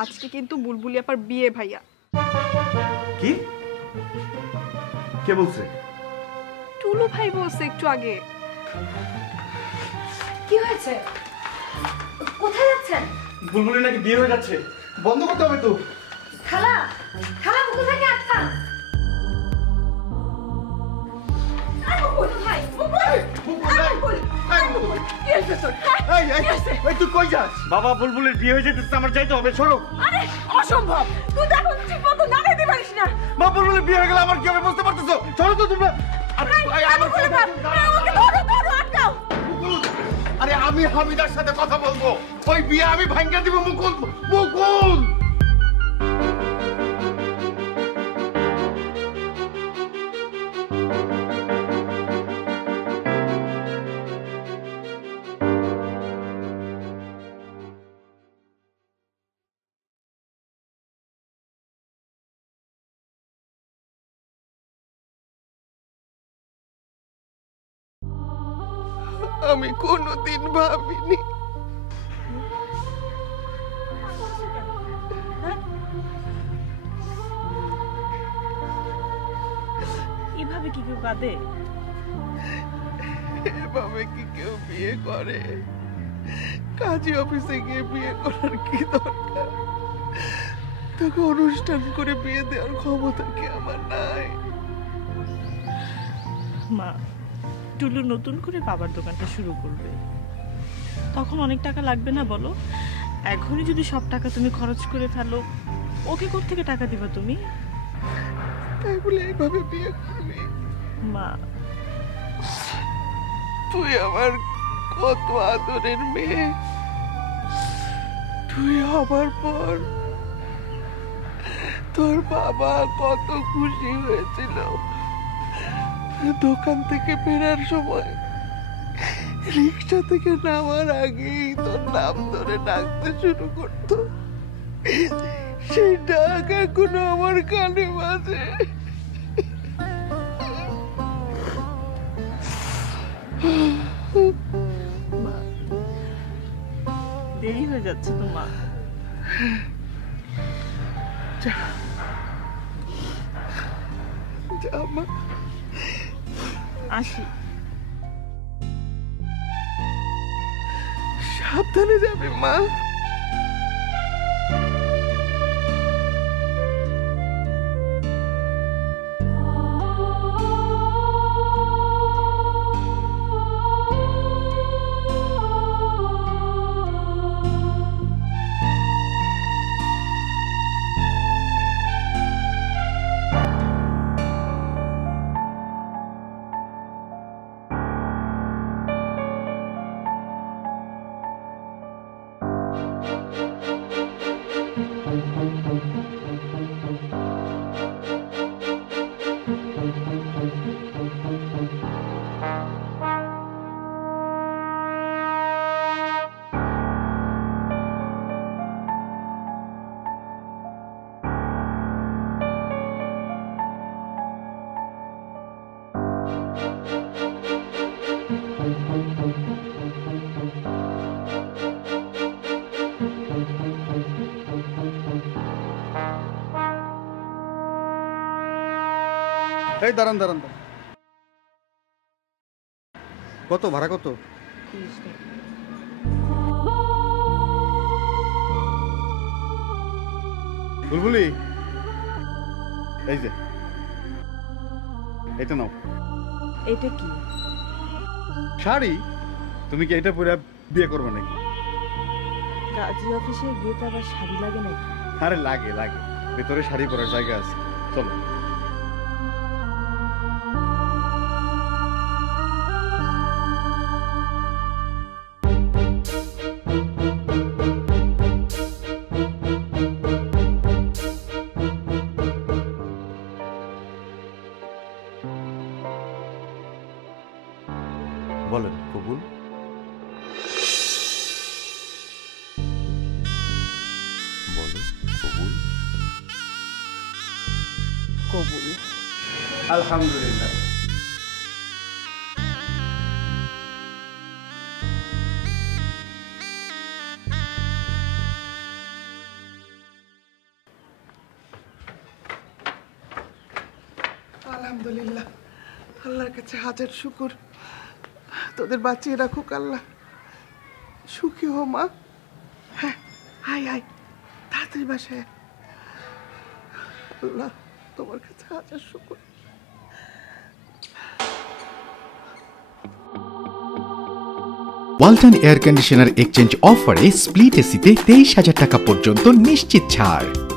আজকে কিন্তু বুলবুলি আপার বিয়ে ভাইয়া। কি? কে বলছে? টুলু ভাই বলছে একটু আগে। কি হয়েছে? কোথায় যাচ্ছেন? বুলবুলি নাকি বিয়ে হয়ে যাচ্ছে, বন্ধ করতে হবে তো। খালা, খালা মুখ থেকে আটকা। বাবা বুলবুলের বিয়ে হয়ে যেতেছে, আমার যাইতে হবে, সরো। আরে অসম্ভব, তুই দেখো ঠিক মতো দাঁড়াতে পারিস না। মা বুলবুলের বিয়ে হয়ে গেলে আমার কি হবে বুঝতে পারতেছো? সরো তো তোমরা। আরে আমি হামিদার সাথে কথা বলবো, ওই বিয়ে আমি ভাঙ্গা দিব। মুকুল, মুকুল আমি কোনোদিন ভাবিনি এভাবে কি কেউ কাঁদে? এভাবে কি কেউ বিয়ে করে? কাজী অফিসে গিয়ে বিয়ে করার কি দরকার? তোকে অনুষ্ঠান করে বিয়ে দেওয়ার ক্ষমতা কি আমার নাই? মা, টুলু নতুন করে বাবার দোকানটা শুরু করবে, তখন অনেক টাকা লাগবে না বলো? এখনই যদি সব টাকা তুমি খরচ করে ফেলো, ওকে কোত্থেকে টাকা দিবা তুমি? তাই বলে এইভাবে বিয়ে করবি? মা, তুই আমার কত আদরের মেয়ে, তুই হবার পর তোর বাবা কত খুশি হয়েছিল। দোকান থেকে ফেরার সময় রিক্সা থেকে নামার আগেই তোর নাম ধরে ডাকতে শুরু করতো। সেই ডাক এখনো আমার কানে বাজে। দেরি হয়ে যাচ্ছে তো মা। যা যা মা, আসি। সাবধানে যাবে মা। এই দাঁড়ান দাঁড়ান দাঁড়ান, কত ভাড়া কত? বুলবুলি, এই যে এটা নাও। এটা কি? শাড়ি? তুমি কি এটা পরে বিয়ে করবে নাকি? কাজী অফিসে গিয়ে তো আবার শাড়ি লাগে নাকি? আরে লাগে লাগে, ভেতরে শাড়ি পরার জায়গা আছে, চলো। বলেন কবুল। বলো কবুল। কবুল। আলহামদুলিল্লাহ। আলহামদুলিল্লাহ, আল্লাহর কাছে হাজার শুকর। তোদের বাঁচিয়ে রাখুক আল্লাহ। সুখী হো মা। হ্যাঁ, আয় আয়, তাড়াতাড়ি বাসায়। আল্লাহ তোমার কাছে হাজার শুকর। ওয়ালটন এয়ার কন্ডিশনার এক্সচেঞ্জ অফারে স্প্লিট এসিতে 23,000 টাকা পর্যন্ত নিশ্চিত ছাড়।